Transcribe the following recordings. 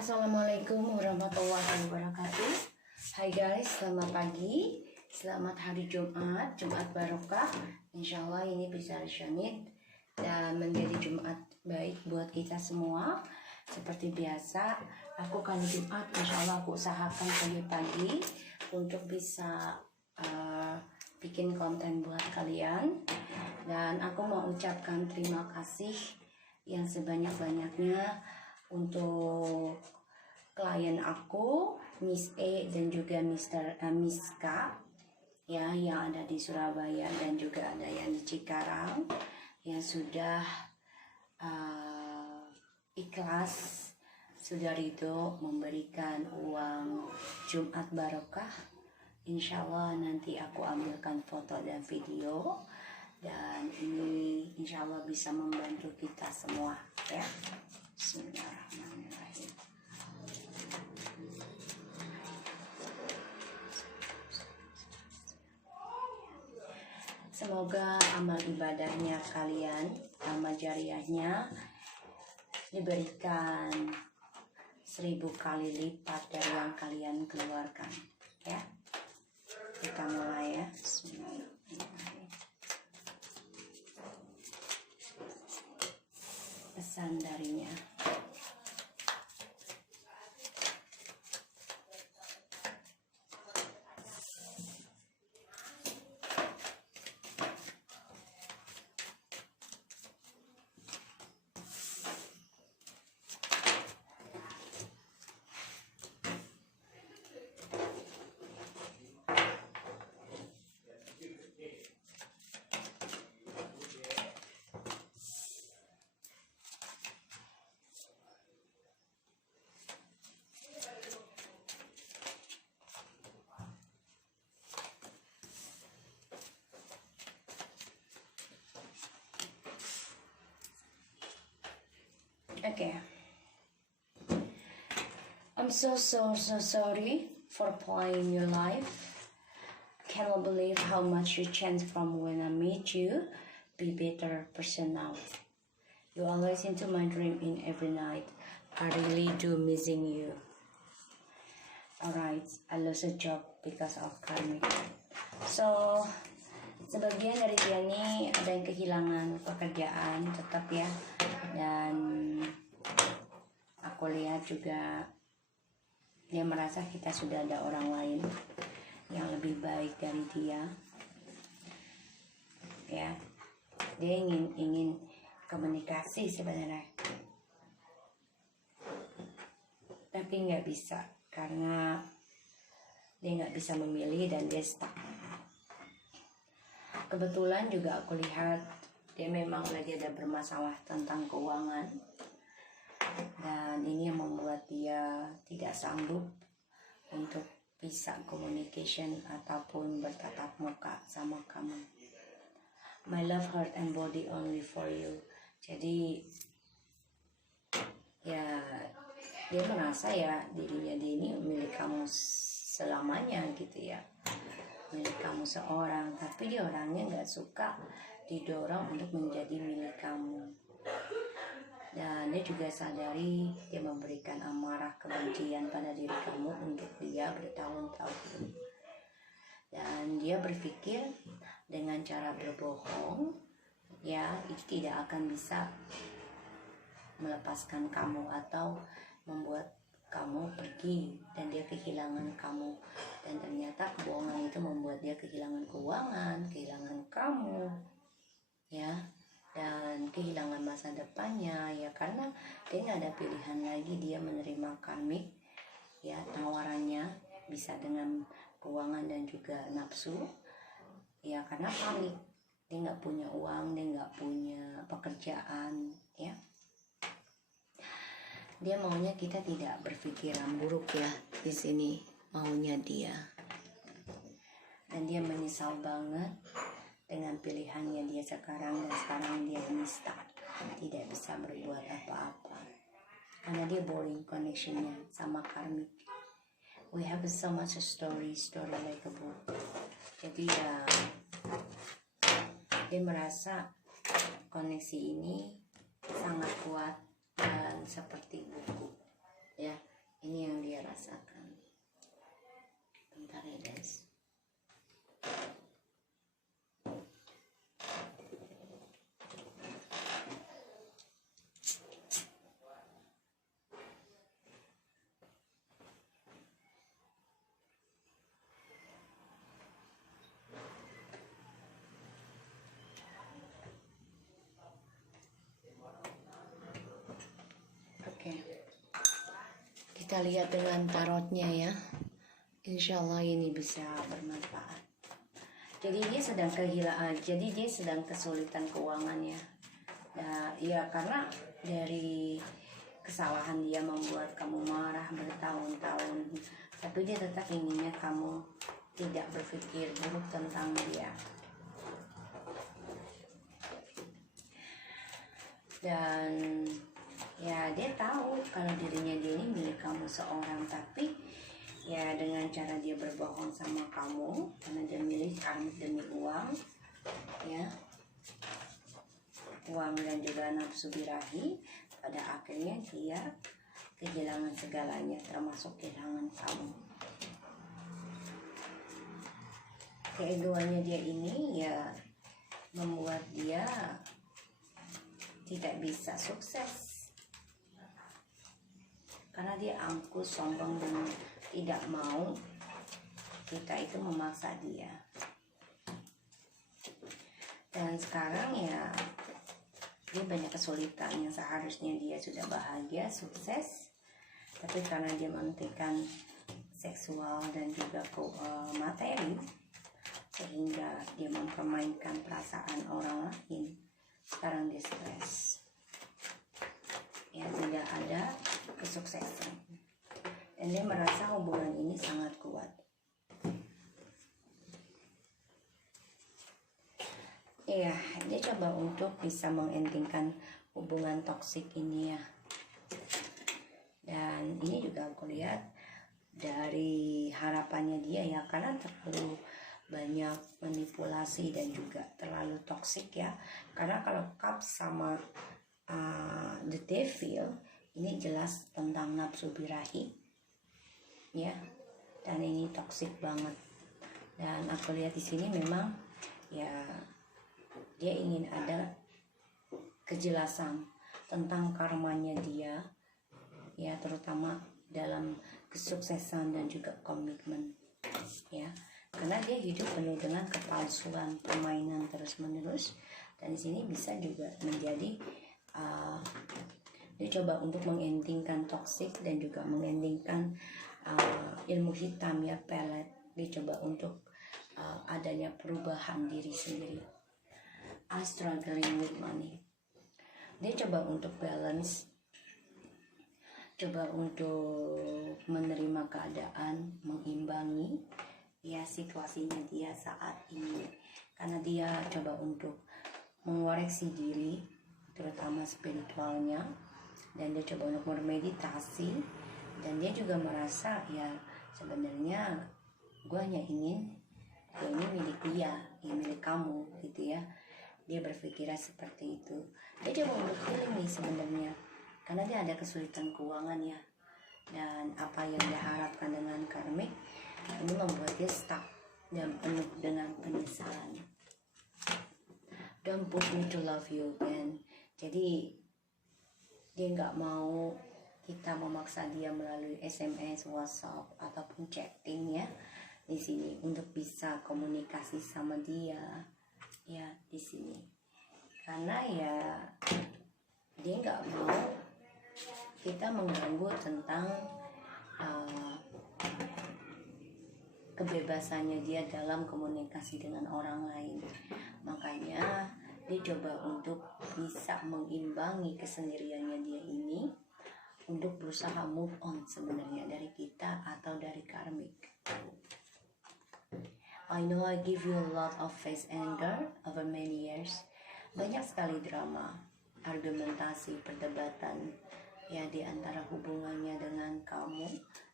Assalamualaikum warahmatullahi wabarakatuh. Hai guys, selamat pagi, selamat hari Jumat, Jumat Barokah. Insya Allah ini bisa syamid dan menjadi Jumat baik buat kita semua. Seperti biasa, aku kali Jumat insya Allah aku usahakan pagi-pagi untuk bisa bikin konten buat kalian. Dan aku mau ucapkan terima kasih yang sebanyak-banyaknya untuk klien aku, Miss E dan juga Miss K ya, yang ada di Surabaya dan juga ada yang di Cikarang yang sudah ikhlas, sudah ridho memberikan uang Jumat Barokah. Insya Allah nanti aku ambilkan foto dan video, dan ini insya Allah bisa membantu kita semua ya. Bismillahirrahmanirrahim. Semoga amal ibadahnya kalian, amal jariahnya diberikan 1000 kali lipat dari yang kalian keluarkan ya. Kita mulai ya. Bismillahirrahmanirrahim. Pesan darinya. Okay. I'm so sorry for playing your life. Cannot believe how much you changed from when I met you. Be better person now. You always into my dream in every night. I really do missing you. Alright, I lost a job because of karmic. So, sebagian dari dia ini ada yang kehilangan pekerjaan tetap ya. Dan aku lihat juga dia merasa kita sudah ada orang lain yang lebih baik dari dia ya. Dia ingin komunikasi sebenarnya, tapi nggak bisa karena dia nggak bisa memilih dan dia stuck. Kebetulan juga aku lihat dia memang lagi ada bermasalah tentang keuangan, dan ini yang membuat dia tidak sanggup untuk bisa communication ataupun bertatap muka sama kamu. My love, heart and body only for you. Jadi ya dia merasa ya dirinya dia ini milik kamu selamanya gitu ya, milik kamu seorang, tapi dia orangnya nggak suka didorong untuk menjadi milik kamu. Dan dia juga sadari dia memberikan amarah kebencian pada diri kamu untuk dia bertahun-tahun. Dan dia berpikir dengan cara berbohong ya itu tidak akan bisa melepaskan kamu atau membuat kamu pergi dan dia kehilangan kamu. Dan ternyata kebohongan itu membuat dia kehilangan keuangan, kehilangan kamu ya, dan kehilangan masa depannya ya, karena dia nggak ada pilihan lagi. Dia menerima karmik ya, tawarannya bisa dengan keuangan dan juga nafsu ya, karena karmik. Dia nggak punya uang, dia nggak punya pekerjaan ya. Dia maunya kita tidak berpikiran buruk ya di sini, maunya dia. Dan dia menyesal banget dengan pilihannya dia sekarang, dan sekarang dia ini stuck, tidak bisa berbuat apa-apa karena dia boring connectionnya sama karmik. We have so much story like a book. Jadi ya dia merasa koneksi ini sangat kuat dan seperti buku ya. Ini yang dia rasakan. Bentar ya guys. Oke, kita lihat dengan tarotnya ya. Insya Allah ini bisa bermanfaat. Jadi dia sedang kehilangan, jadi dia sedang kesulitan keuangan ya. Ya karena dari kesalahan dia membuat kamu marah bertahun-tahun, tapi dia tetap inginnya kamu tidak berpikir buruk tentang dia. Dan ya dia tahu kalau dirinya dia ini milik kamu seorang, tapi ya dengan cara dia berbohong sama kamu karena dia milik kamu demi uang ya, uang dan juga nafsu birahi, pada akhirnya dia kehilangan segalanya termasuk kehilangan kamu. Keegoannya dia ini ya membuat dia tidak bisa sukses karena dia angkuh, sombong, dan tidak mau kita itu memaksa dia. Dan sekarang ya dia banyak kesulitan yang seharusnya dia sudah bahagia, sukses, tapi karena dia mementingkan seksual dan juga materi, sehingga dia mempermainkan perasaan orang lain. Sekarang dia stres ya, tidak ada kesuksesan, dan dia merasa hubungan ini sangat kuat. Iya, dia coba untuk bisa mengendingkan hubungan toksik ini ya. Dan ini juga aku lihat dari harapannya dia ya, karena terlalu banyak manipulasi dan juga terlalu toksik ya. Karena kalau cup sama the devil ini jelas tentang nafsu birahi ya, dan ini toksik banget. Dan aku lihat di sini memang ya dia ingin ada kejelasan tentang karmanya dia ya, terutama dalam kesuksesan dan juga komitmen ya, karena dia hidup penuh dengan kepalsuan, permainan terus menerus. Dan di sini bisa juga menjadi dia coba untuk mengendingkan toksik dan juga mengendingkan ilmu hitam ya, pelet. Dia coba untuk adanya perubahan diri sendiri. Struggling with money. Dia coba untuk balance, coba untuk menerima keadaan, mengimbangi ya situasinya dia saat ini, karena dia coba untuk mengoreksi diri terutama spiritualnya, dan dia coba untuk bermeditasi. Dan dia juga merasa ya sebenarnya gue hanya ingin ini milik dia, ini milik kamu gitu ya. Dia berpikirnya seperti itu. Dia coba untuk healing nih sebenarnya, karena dia ada kesulitan keuangan ya, dan apa yang dia harapkan dengan karmik ini membuat dia stuck dan penuh dengan penyesalan. Don't push me to love you again. Jadi dia nggak mau kita memaksa dia melalui SMS, WhatsApp ataupun chatting ya di sini untuk bisa komunikasi sama dia ya di sini, karena ya dia nggak mau kita mengganggu tentang kebebasannya dia dalam komunikasi dengan orang lain. Makanya dia coba untuk bisa mengimbangi kesendiriannya dia ini untuk berusaha move on sebenarnya dari kita atau dari karmik. I know I give you a lot of face anger over many years. Banyak sekali drama, argumentasi, perdebatan ya di antara hubungannya dengan kamu,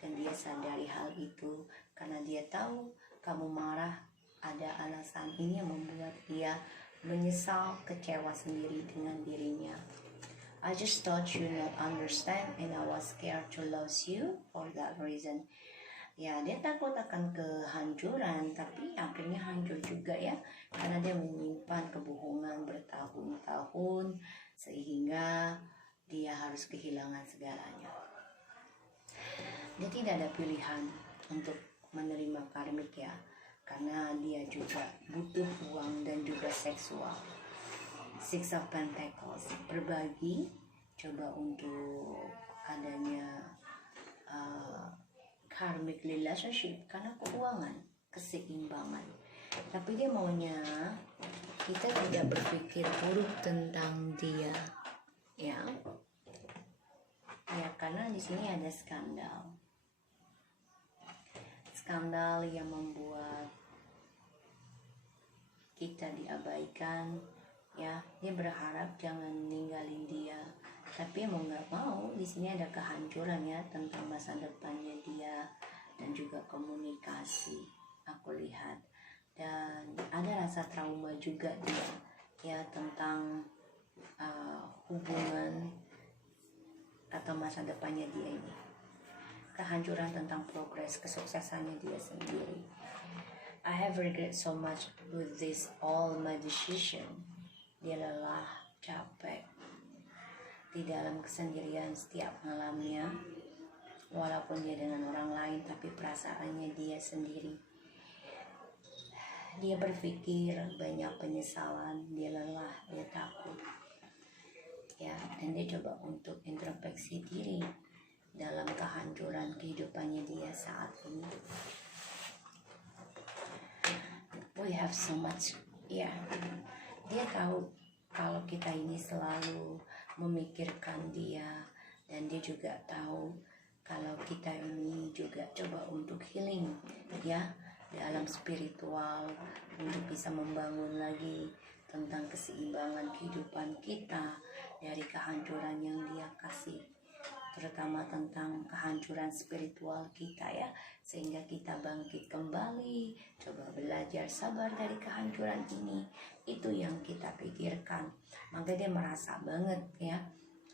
dan dia sadari hal itu karena dia tahu kamu marah. Ada alasan ini yang membuat dia menyesal, kecewa sendiri dengan dirinya. I just thought you not understand and I was scared to lose you for that reason. Ya, dia takut akan kehancuran, tapi akhirnya hancur juga ya, karena dia menyimpan kebohongan bertahun-tahun sehingga dia harus kehilangan segalanya. Dia tidak ada pilihan untuk menerima karmik ya, karena dia juga butuh uang dan juga seksual. Six of Pentacles, berbagi, coba untuk adanya karmic relationship karena keuangan, keseimbangan. Tapi dia maunya kita tidak berpikir buruk tentang dia, ya. Ya, karena di sini ada skandal. Skandal yang membuat kita diabaikan, ya. Dia berharap jangan ninggalin dia, tapi mau nggak mau di sini ada kehancuran ya tentang masa depannya dia dan juga komunikasi aku lihat, dan ada rasa trauma juga dia ya tentang hubungan atau masa depannya dia ini, kehancuran tentang progres kesuksesannya dia sendiri. I have regret so much with this all my decision. Dia lelah, capek di dalam kesendirian setiap malamnya, walaupun dia dengan orang lain tapi perasaannya dia sendiri. Dia berpikir banyak penyesalan, dia lelah, dia takut ya, dan dia coba untuk introspeksi diri dalam kehancuran kehidupannya dia saat ini. We have so much ya, dia tahu kalau kita ini selalu memikirkan dia, dan dia juga tahu kalau kita ini juga coba untuk healing ya dalam spiritual untuk bisa membangun lagi tentang keseimbangan kehidupan kita dari kehancuran yang dia kasih, terutama tentang kehancuran spiritual kita ya, sehingga kita bangkit kembali, coba belajar sabar dari kehancuran ini. Itu yang kita pikirkan. Maka dia merasa banget ya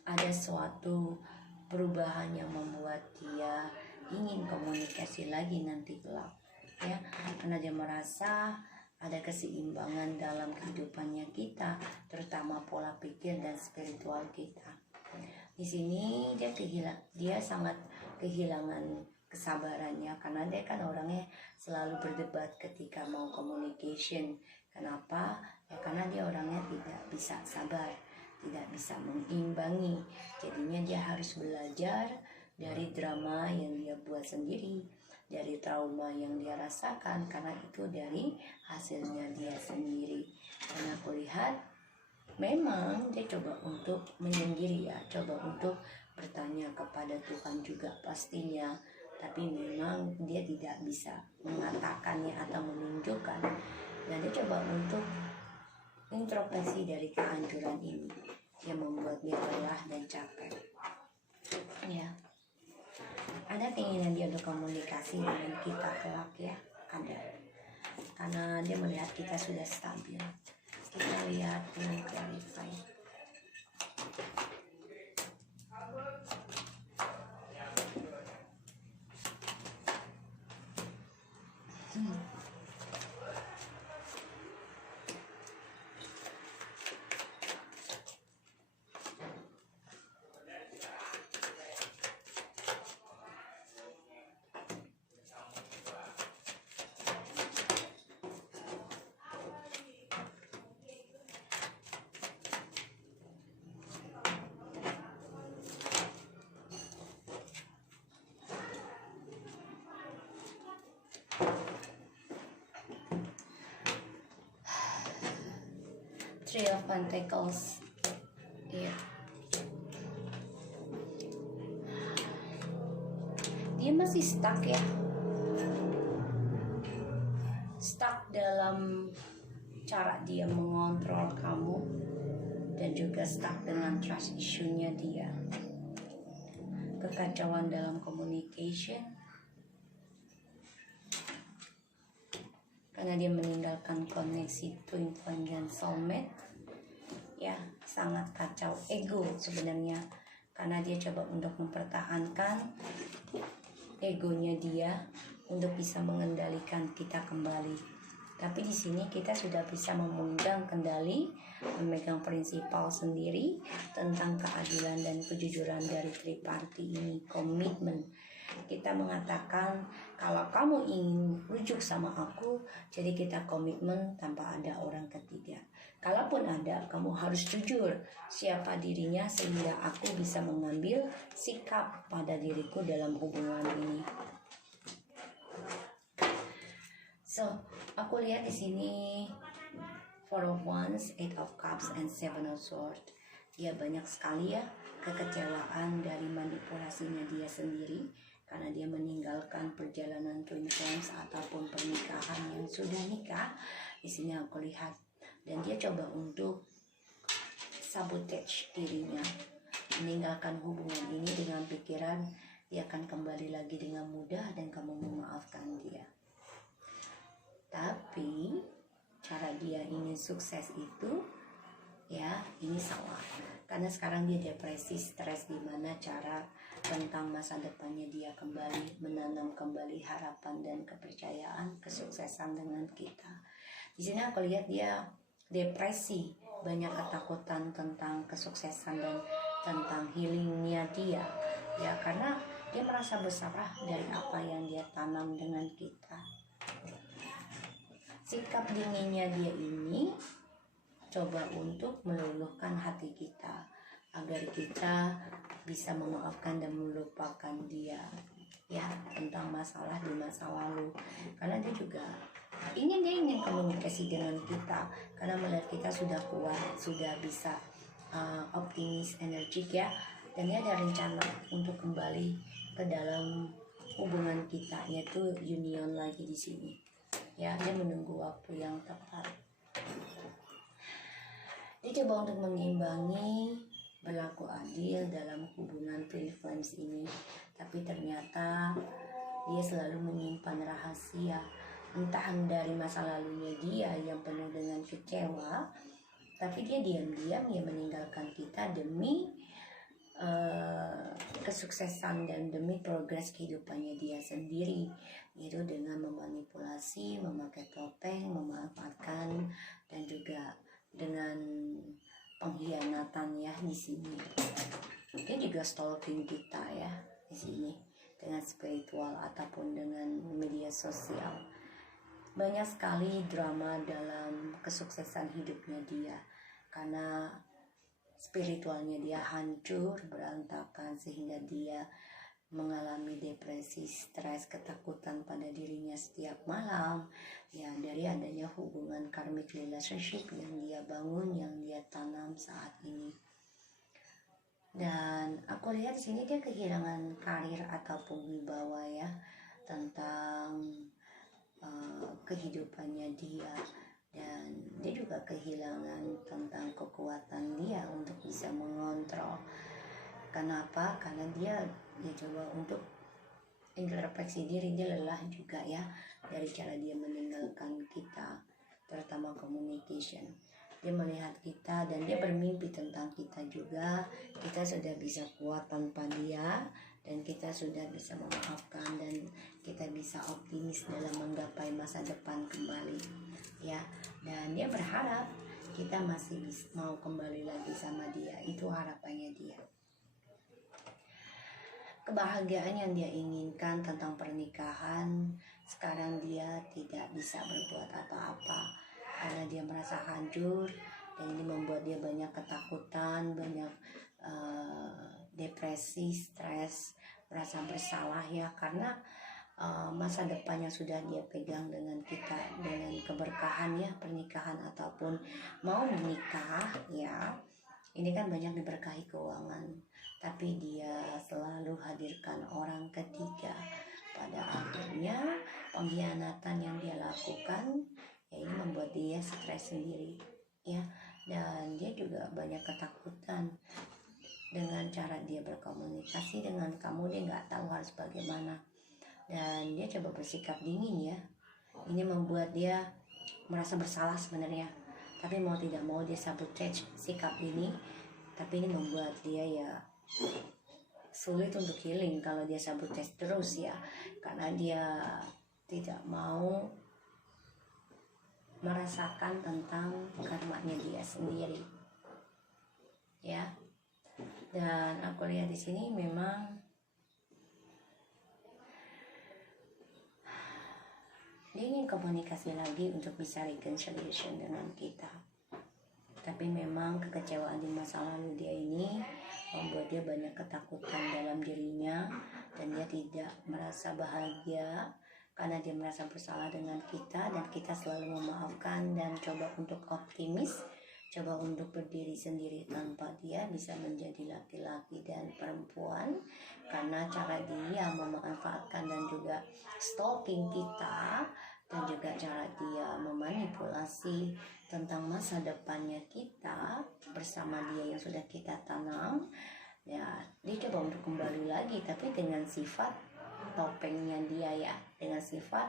ada suatu perubahan yang membuat dia ingin komunikasi lagi nanti kelak ya, karena dia merasa ada keseimbangan dalam kehidupannya kita, terutama pola pikir dan spiritual kita. Di sini dia sangat kehilangan kesabarannya, karena dia kan orangnya selalu berdebat ketika mau communication. Kenapa? Ya karena dia orangnya tidak bisa sabar, tidak bisa mengimbangi. Jadinya dia harus belajar dari drama yang dia buat sendiri, dari trauma yang dia rasakan, karena itu dari hasilnya dia sendiri. Dan aku lihat memang dia coba untuk menyendiri ya, coba untuk bertanya kepada Tuhan juga pastinya, tapi memang dia tidak bisa mengatakannya atau menunjukkan, dan dia coba untuk introspeksi dari kehancuran ini yang membuat dia lelah dan capek ya. Ada keinginan dia untuk komunikasi dengan kita kelak ya, ada, karena dia melihat kita sudah stabil. Kita lihat ini clarify. Three of Pentacles. Iya. Dia masih stuck ya. Stuck dalam cara dia mengontrol kamu, dan juga stuck dengan trust issue-nya dia. Kekacauan dalam communication, karena dia meninggalkan koneksi twin flame dan soulmate ya, sangat kacau ego sebenarnya, karena dia coba untuk mempertahankan egonya dia untuk bisa mengendalikan kita kembali. Tapi di sini kita sudah bisa memegang kendali, memegang prinsipal sendiri tentang keadilan dan kejujuran dari triparty ini, komitmen. Kita mengatakan kalau kamu ingin rujuk sama aku, jadi kita komitmen tanpa ada orang ketiga. Kalaupun ada, kamu harus jujur siapa dirinya sehingga aku bisa mengambil sikap pada diriku dalam hubungan ini. So, aku lihat di sini Four of Wands, Eight of Cups, and Seven of Swords. Dia banyak sekali ya kekecewaan dari manipulasinya dia sendiri, karena dia meninggalkan perjalanan twin flames ataupun pernikahan yang sudah nikah. Di sini aku lihat, dan dia coba untuk sabotage dirinya, meninggalkan hubungan ini dengan pikiran dia akan kembali lagi dengan mudah dan kamu memaafkan dia. Tapi cara dia ingin sukses itu ya ini salah, karena sekarang dia depresi, stres, di mana cara tentang masa depannya dia kembali menanam kembali harapan dan kepercayaan kesuksesan dengan kita. Di sini aku lihat dia depresi, banyak ketakutan tentang kesuksesan dan tentang healingnya dia ya, karena dia merasa bersalah dari apa yang dia tanam dengan kita. Sikap dinginnya dia ini coba untuk meluluhkan hati kita agar kita bisa memaafkan dan melupakan dia ya tentang masalah di masa lalu, karena dia juga dia ingin komunikasi dengan kita karena melihat kita sudah kuat, sudah bisa optimis, energik ya, dan dia ada rencana untuk kembali ke dalam hubungan kita, yaitu union lagi di sini ya. Dia menunggu waktu yang tepat. Dia coba untuk mengimbangi, berlaku adil dalam hubungan twin flames ini, tapi ternyata dia selalu menyimpan rahasia, entah dari masa lalunya dia yang penuh dengan kecewa, tapi dia diam-diam ya meninggalkan kita demi kesuksesan dan demi progres kehidupannya dia sendiri, yaitu dengan memanipulasi, memakai topeng, memanfaatkan, dan juga dengan pengkhianatan ya di sini. Dia juga stalking kita ya di sini dengan spiritual ataupun dengan media sosial. Banyak sekali drama dalam kesuksesan hidupnya dia, karena spiritualnya dia hancur, berantakan, sehingga dia mengalami depresi, stres, ketakutan pada dirinya setiap malam ya, dari adanya hubungan karmic relationship yang dia bangun, yang dia tanam saat ini. Dan aku lihat di sini dia kehilangan karir ataupun wibawa ya, tentang kehidupannya dia, dan dia juga kehilangan tentang kekuatan dia untuk bisa mengontrol. Kenapa? Karena dia coba untuk introspeksi diri, dia lelah juga ya dari cara dia meninggalkan kita, terutama communication. Dia melihat kita dan dia bermimpi tentang kita juga. Kita sudah bisa kuat tanpa dia, dan kita sudah bisa memaafkan, dan kita bisa optimis dalam menggapai masa depan kembali ya. Dan dia berharap kita masih mau kembali lagi sama dia, itu harapannya dia. Kebahagiaan yang dia inginkan tentang pernikahan, sekarang dia tidak bisa berbuat apa-apa karena dia merasa hancur, dan ini membuat dia banyak ketakutan, banyak depresi, stres, merasa bersalah ya, karena masa depannya sudah dia pegang dengan kita, dengan keberkahan ya, pernikahan ataupun mau menikah ya. Ini kan banyak diberkahi keuangan, tapi dia selalu hadirkan orang ketiga. Pada akhirnya pengkhianatan yang dia lakukan ya, ini membuat dia stres sendiri ya, dan dia juga banyak ketakutan dengan cara dia berkomunikasi dengan kamu. Dia nggak tahu harus bagaimana, dan dia coba bersikap dingin ya. Ini membuat dia merasa bersalah sebenarnya, Tapi mau tidak mau dia sabotage sikap ini. Tapi ini membuat dia ya sulit untuk healing kalau dia sabotage terus ya. Karena dia tidak mau merasakan tentang karmanya dia sendiri. Ya. Dan aku lihat di sini memang dia ingin komunikasi lagi untuk bisa reconciliation dengan kita. Tapi memang kekecewaan di masa lalu dia ini membuat dia banyak ketakutan dalam dirinya. Dan dia tidak merasa bahagia karena dia merasa bersalah dengan kita. Dan kita selalu memaafkan dan coba untuk optimis, coba untuk berdiri sendiri tanpa dia, bisa menjadi laki-laki dan perempuan. Karena cara dia memanfaatkan dan juga stalking kita, dan juga cara dia memanipulasi tentang masa depannya kita bersama dia yang sudah kita tanam. Ya, dia coba untuk kembali lagi, tapi dengan sifat topengnya dia ya, dengan sifat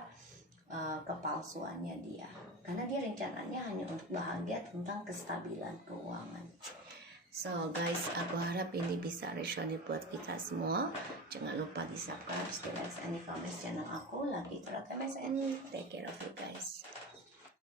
kepalsuannya dia. Karena dia rencananya hanya untuk bahagia tentang kestabilan keuangan. So guys, aku harap ini bisa resonate buat kita semua. Jangan lupa di subscribe, di like, and di comment channel aku. Lagi terus MSN. Take care of you guys.